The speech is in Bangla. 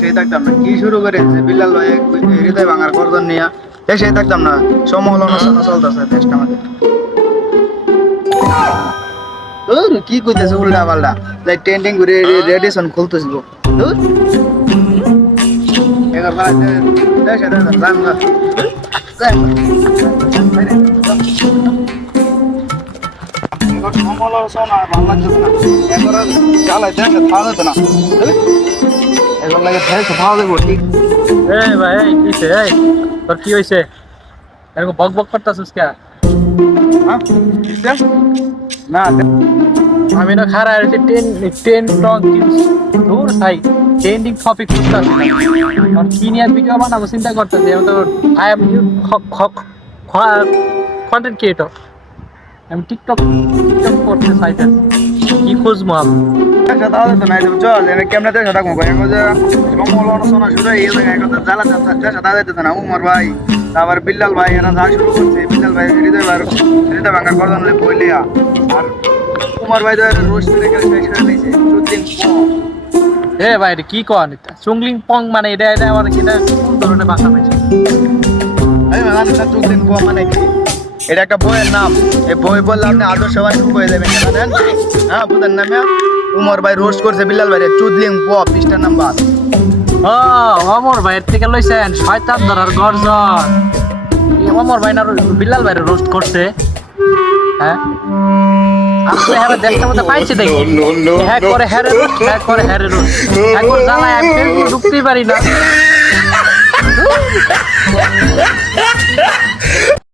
সেই থাকতাম না। কি শুরু করেছে? বিল্লাল ভাই হৃদয় ভাঙার গর্জন নিয়ে সেই থাকতাম না। সমলোচনা চলতেছে দেশটা আমাদের। কি কইতেছে উল্টা পাল্টা? যাই টেন্ডিং করে রেডিয়েশন খুলতেছিল। সমালোচনা ভালো লাগতেছে না। এবার দেশে থাকা যেত না। এবার লাগে দেশে থাকা যাব, ঠিক। এই ভাই এই কিছে এই তোর কি হইছে? এরকম বক বক করতাছিস কে? হ্যাঁ? কিসে? না আমি না খারা আছি টেন টেন টং দূর ভাই ট্রেন্ডিং টপিক খুঁজতাছি আর কি নিয়ে ভিডিও বানাবো চিন্তা করতেছি আমি তো আই এম কন্টেন্ট ক্রিয়েটর আমি টিকটক টিকটক করতে চাইতে কি খুঁজবো আমি? উমর ভাই, তারপর বিল্লাল ভাই, এরা যা শুরু করছে, বিল্লাল ভাই, হৃদয় ভাই, হৃদয় ভাঙার গর্জন হলে বইলিয়া। আর উমর ভাই তো শেষ করে পং। এ ভাই এটা কি কন চুংলিং পং মানে এটা এটা আমার এটা কোন ধরনের ভাষা পাইছে আমি জানি না চুদলিং পং মানে কি। এটা একটা বইয়ের নাম এই বই বললে আপনি আদর্শবান হয়ে যাবেন হ্যাঁ বুঝেন না? উমর ভাই রোস্ট করছে বিল্লাল ভাই চুদলিং পপ পৃষ্ঠার নাম্বার। ও অমর ভাইয়ের থেকে লইছেন শয়তান ধরার গর্জন। অমর ভাই না বিলাল ভাইরে রোস্ট করছে। হ্যাঁ? আপনি হ্যাঁ দেখতে মতো পাইছে দেখি হ্যাঁ করে হ্যাঁ রোস্ট হ্যাঁ করে হ্যাঁ রোস্ট হ্যাঁ করে জ্বালায় আমি ঢুকতেই পারি না।